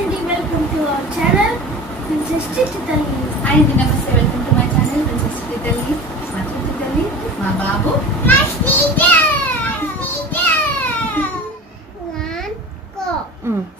అండి welcome to our channel princess Chitti Talli hi అండి నమస్తే welcome to my channel princess Chitti Talli మా చిట్టి తల్లి మా బాబు సరిగమ్మ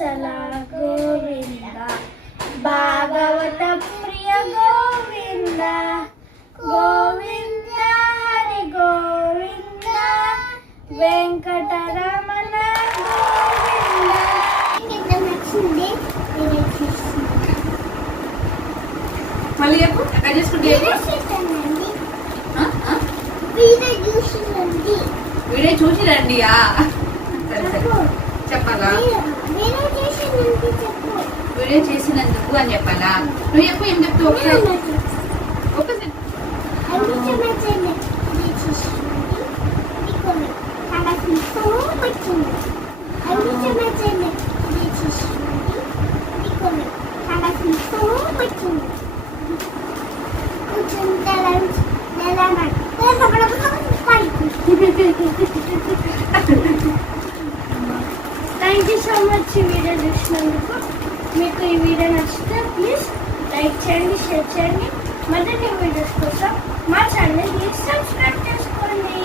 భక్తవత్సల గోవింద భాగవత ప్రియ గోవింద గోవింద హరి గోవింద వెంకటరమణ మళ్ళీ చెప్పు ఎక్కడ చేసుకుంటే? వీడియో చూసి రండి ఆ. సరే సరే. చెప్పాలా? వీడియో చూసిందండి చెప్పు వీడియో చేసినందుకు అని చెప్పాలా నువ్వు చెప్పు ఏం చెప్తావు ఒకసారి ఒకసారి థ్యాంక్ యూ సో మచ్ ఈ వీడియో చూసినందుకు మీకు ఈ వీడియో నచ్చితే ప్లీజ్ లైక్ చేయండి షేర్ చేయండి. మరిన్ని వీడియోస్ కోసం మా ఛానల్ ప్లీజ్ సబ్స్క్రైబ్ చేసుకోండి.